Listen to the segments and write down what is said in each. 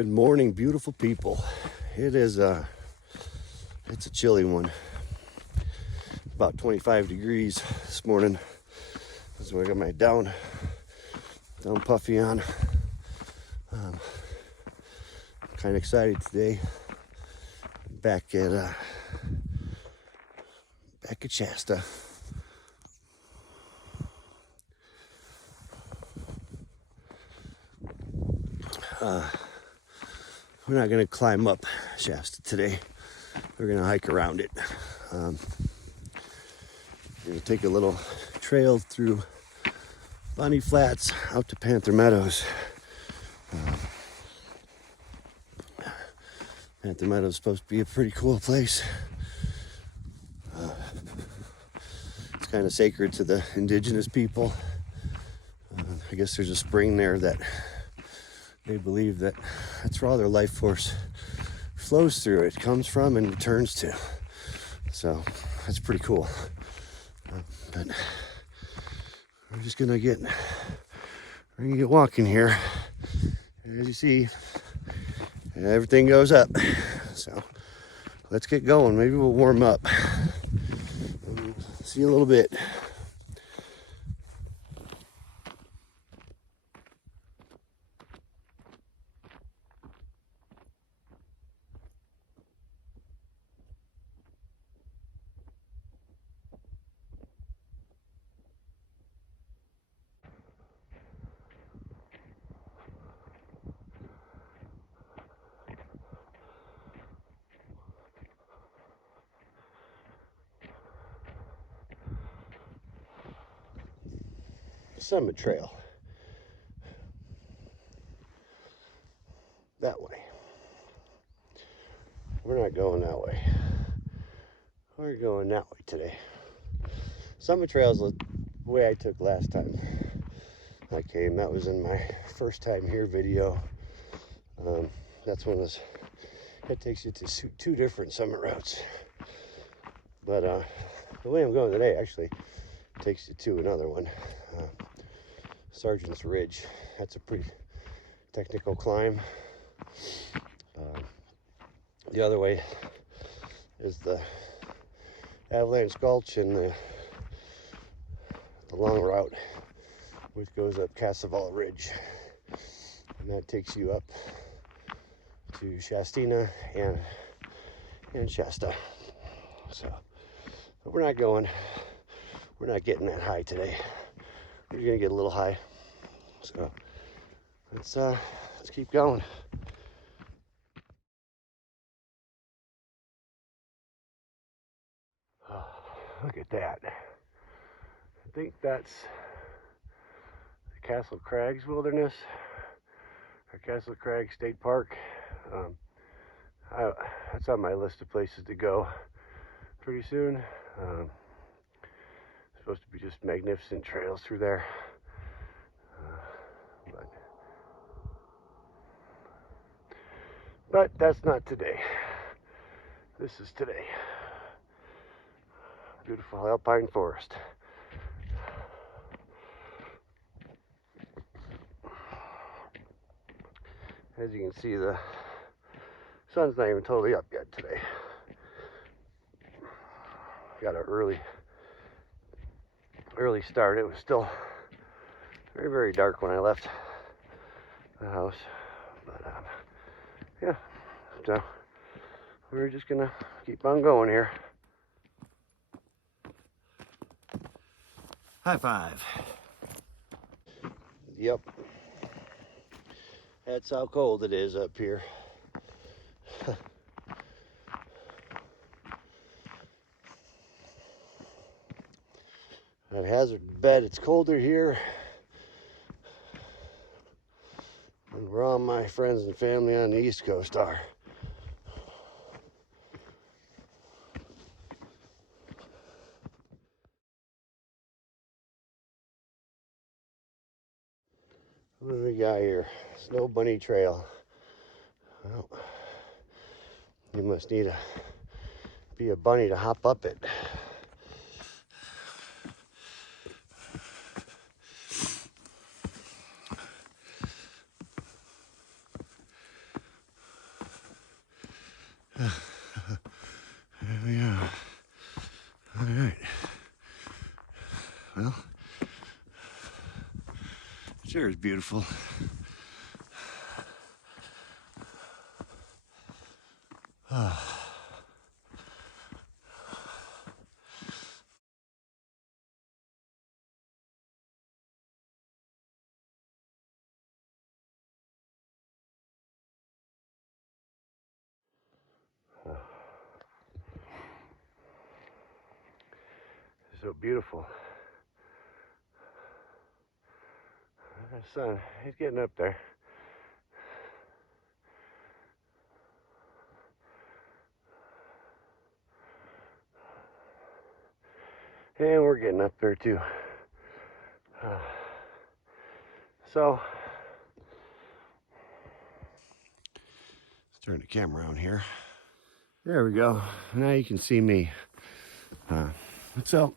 Good morning, beautiful people. It's a chilly one. About 25 degrees this morning. So I got my down puffy on. Kind of excited today. Back at Shasta. We're not going to climb up Shasta today. We're going to hike around it. We're going to take a little trail through Bunny Flats out to Panther Meadows. Panther Meadow is supposed to be a pretty cool place. It's kind of sacred to the indigenous people. I guess there's a spring there that they believe that's where all their life force flows through. It comes from and returns to. So that's pretty cool. But we're just gonna get walking here. As you see, everything goes up. So let's get going. Maybe we'll warm up. See you in a little bit. Summit Trail. That way. We're not going that way. We're going that way today. Summit Trail is the way I took last time I came. That was in my first time here video. That's one of those, it takes you to two different summit routes. But the way I'm going today actually takes you to another one. Sergeant's Ridge. That's a pretty technical climb. The other way is the Avalanche Gulch and the long route, which goes up Castle Ridge, and that takes you up to Shastina and Shasta. So, but we're not getting that high today. We're gonna get a little high. So let's keep going. Oh, look at that. I think that's the Castle Crags Wilderness, or Castle Crags State Park. That's on my list of places to go pretty soon. Supposed to be just magnificent trails through there. But that's not today. This is today. Beautiful alpine forest. As you can see, the sun's not even totally up yet today. Got an early start. It was still very, very dark when I left the house. But yeah, so we're just gonna keep on going here. High five. Yep. That's how cold it is up here. At Hazard Bet, it's colder here than where all my friends and family on the East Coast are. What do we got here? Snow Bunny Trail. Well, you must need to be a bunny to hop up it. There we are. All right. Well, sure is beautiful. So beautiful. The sun, he's getting up there. And we're getting up there too. So, let's turn the camera on here. There we go. Now you can see me. So,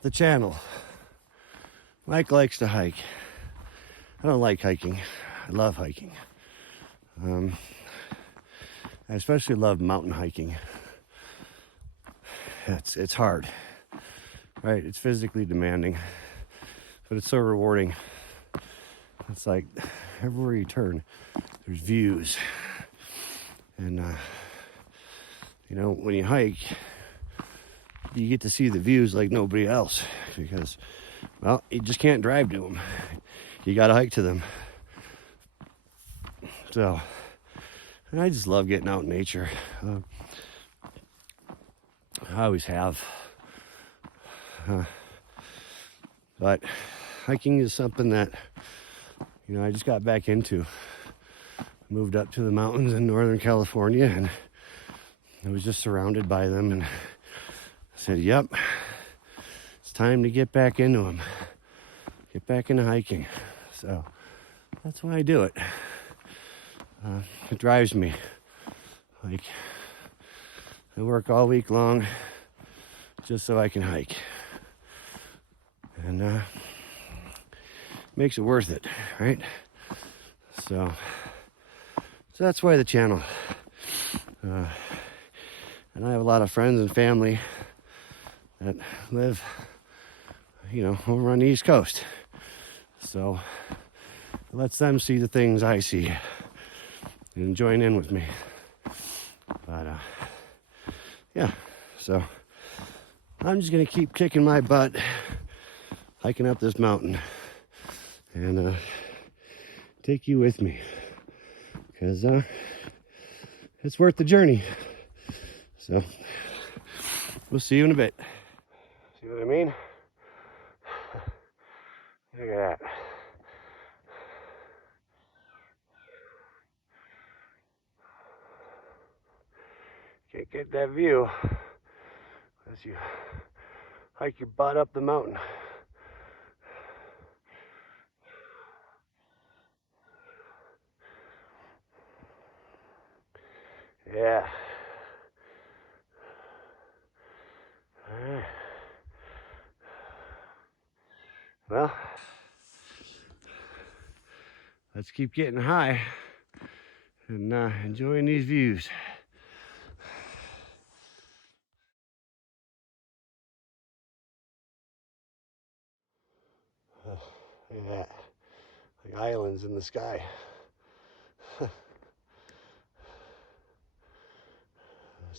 the channel. Mike likes to hike. I don't like hiking. I love hiking. I especially love mountain hiking. It's hard, right? It's physically demanding, but it's so rewarding. It's like everywhere you turn, there's views. And, when you hike, you get to see the views like nobody else because, well, you just can't drive to them. You got to hike to them. So, and I just love getting out in nature. I always have. But hiking is something that, I just got back into. Moved up to the mountains in Northern California and I was just surrounded by them and I said, yep, it's time to get back into them. Get back into hiking. So that's why I do it. It drives me. Like, I work all week long just so I can hike. And makes it worth it, right? So that's why the channel. And I have a lot of friends and family that live, over on the East Coast. So it lets them see the things I see and join in with me. But yeah, so I'm just gonna keep kicking my butt, hiking up this mountain, and take you with me, because it's worth the journey. So we'll see you in a bit. See what I mean? Look at that. Can't get that view as you hike your butt up the mountain. Yeah. Well, let's keep getting high and enjoying these views. Look at that. Like islands in the sky. That's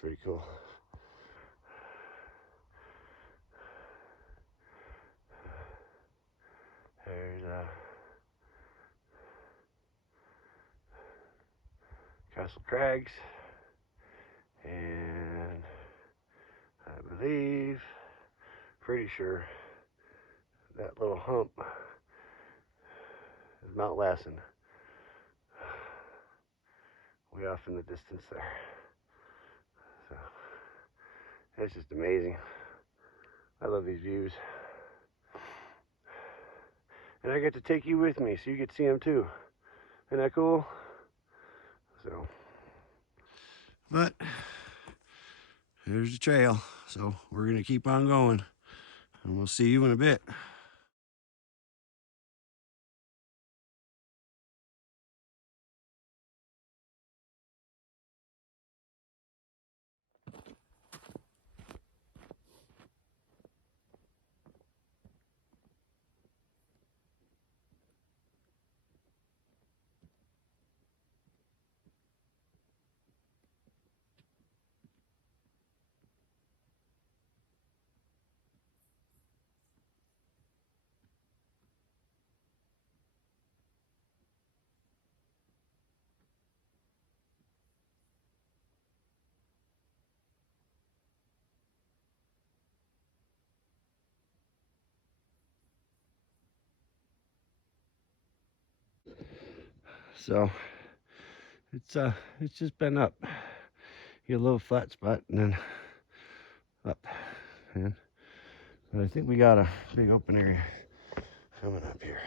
pretty cool. There's Castle Crags, and I believe, pretty sure, that little hump is Mount Lassen, way off in the distance there. So that's just amazing. I love these views. And I get to take you with me so you get to see them too. Isn't that cool? So, but there's the trail. So we're gonna keep on going and we'll see you in a bit. So it's just been up. You get a little flat spot and then up. And but I think we got a big open area coming up here.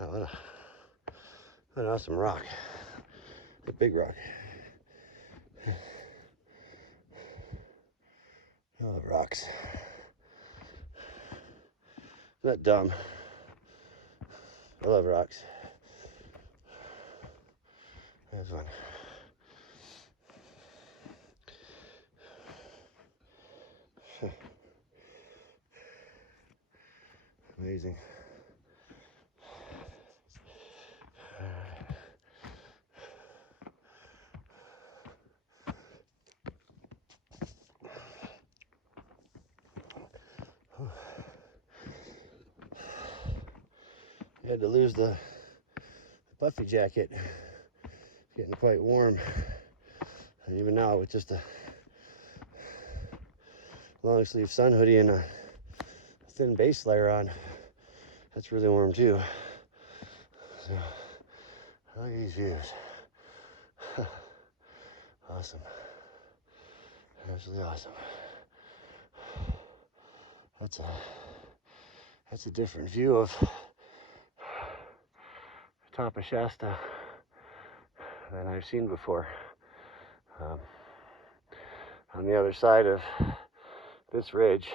Oh, what an awesome rock. A big rock. I love rocks. I'm not dumb. I love rocks. That's fun. Amazing. You had to lose the puffy jacket. It's getting quite warm. And even now with just a long sleeve sun hoodie and a thin base layer on, that's really warm too. So look at these views. Awesome. Absolutely awesome. That's a different view of top of Shasta than I've seen before. On the other side of this ridge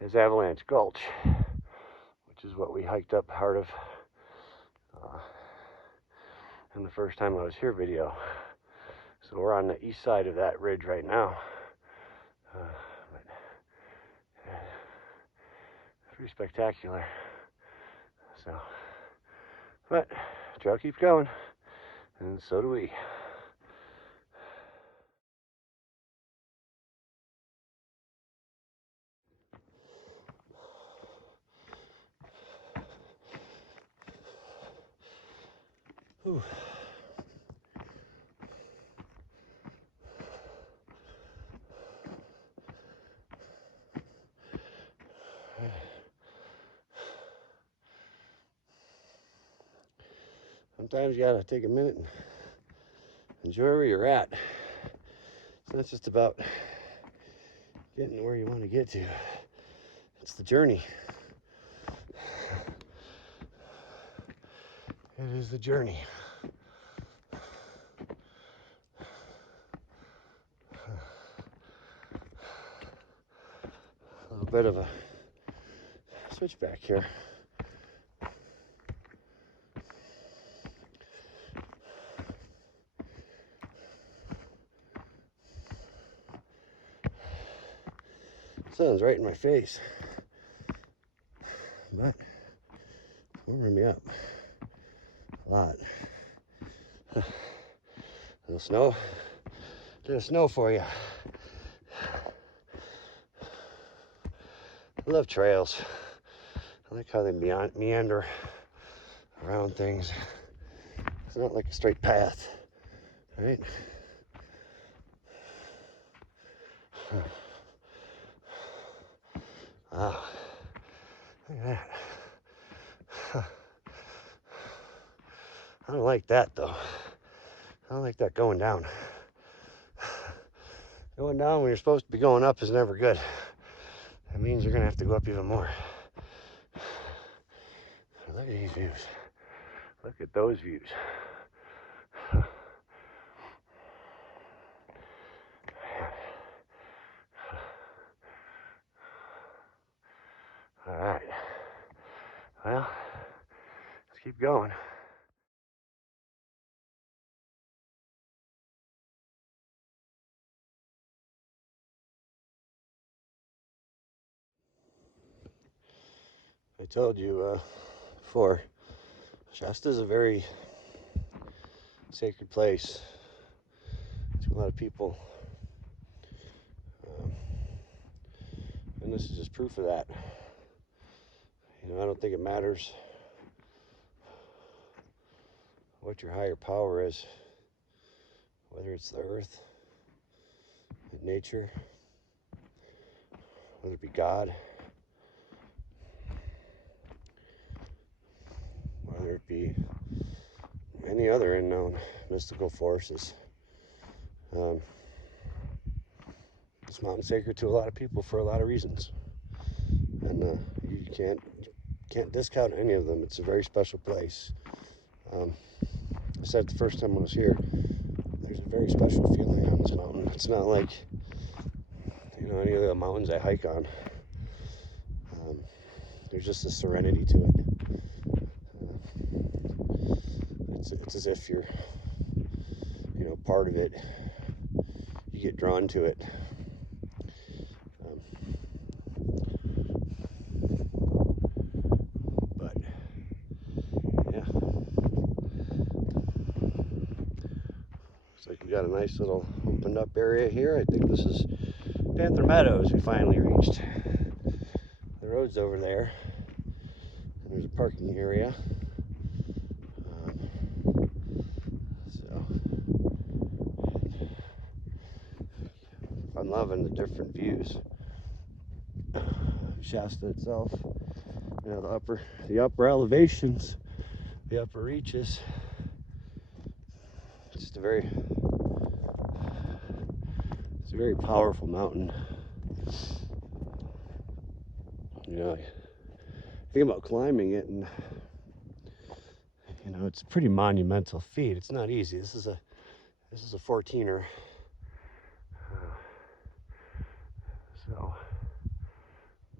is Avalanche Gulch, which is what we hiked up part of in the first time I was here video. So we're on the east side of that ridge right now. Pretty spectacular. So, but the trail keeps going, and so do we. Whew. Sometimes you gotta take a minute and enjoy where you're at. It's not just about getting where you want to get to. It's the journey. It is the journey. A little bit of a switchback here. Sun's right in my face, but it's warming me up a lot. Little snow, little snow for you. I love trails. I like how they meander around things. It's not like a straight path, right? Wow, look at that. I don't like that though. I don't like that going down. Going down when you're supposed to be going up is never good. That means you're gonna have to go up even more. Look at these views. Look at those views. All right. Well, let's keep going. I told you before, Shasta is a very sacred place to a lot of people. And this is just proof of that. You know, I don't think it matters what your higher power is, whether it's the earth, nature, whether it be God, whether it be any other unknown mystical forces. This mountain's sacred to a lot of people for a lot of reasons, and you can't discount any of them. It's a very special place. I said the first time I was here, there's a very special feeling on this mountain. It's not like, any of the mountains I hike on. There's just a serenity to it. It's as if you're, part of it. You get drawn to it. But yeah, looks like we got a nice little opened up area here. I think this is Panther Meadows we finally reached. The road's over there, and there's a parking area. So I'm loving the different views. Shasta itself, the upper elevations, the upper reaches. It's a very powerful mountain. I think about climbing it, and it's a pretty monumental feat. It's not easy. This is a 14er.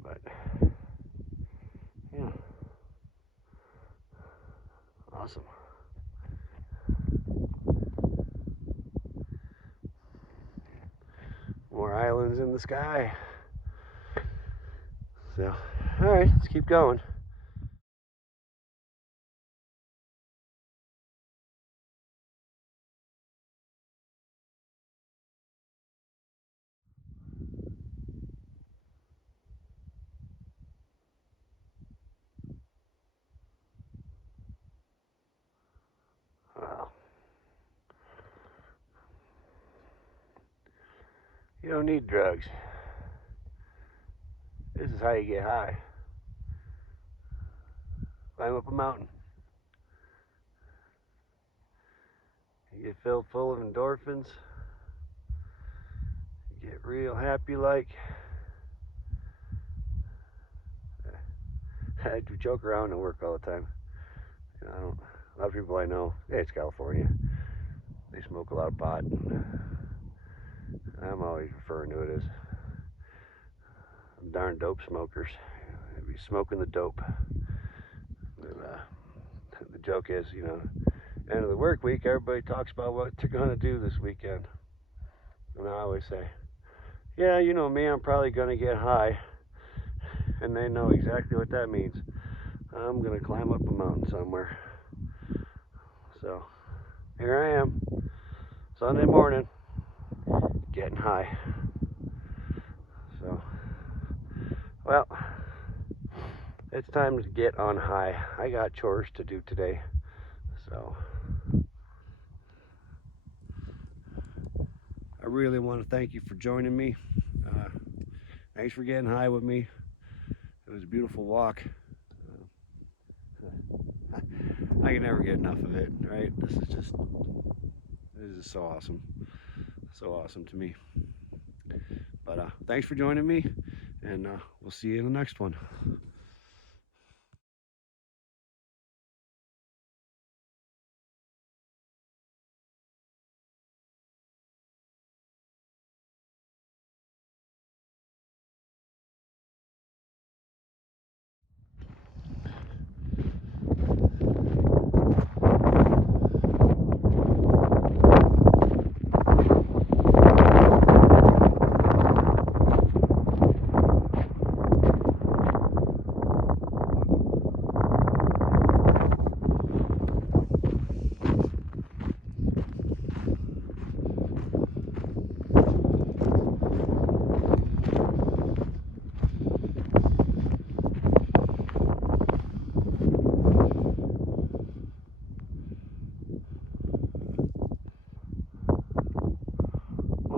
But yeah, awesome. More islands in the sky. So, all right, let's keep going. Wow. You don't need drugs. This is how you get high. Climb up a mountain. You get filled full of endorphins. You get real happy like. I do joke around and work all the time. A lot of people I know, hey, it's California. They smoke a lot of pot. I'm always referring to it as darn dope smokers. They'd be smoking the dope. And, the joke is, end of the work week, everybody talks about what they're going to do this weekend. And I always say, yeah, you know me, I'm probably going to get high. And they know exactly what that means. I'm going to climb up a mountain somewhere. So, here I am, Sunday morning, getting high. So, well, it's time to get on high. I got chores to do today. So, I really want to thank you for joining me. Thanks for getting high with me. It was a beautiful walk. I can never get enough of it, right? This is so awesome. So awesome to me. But thanks for joining me, and we'll see you in the next one.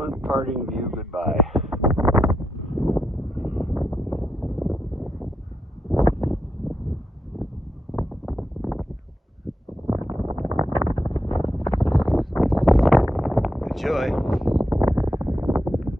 one parting view goodbye. Enjoy.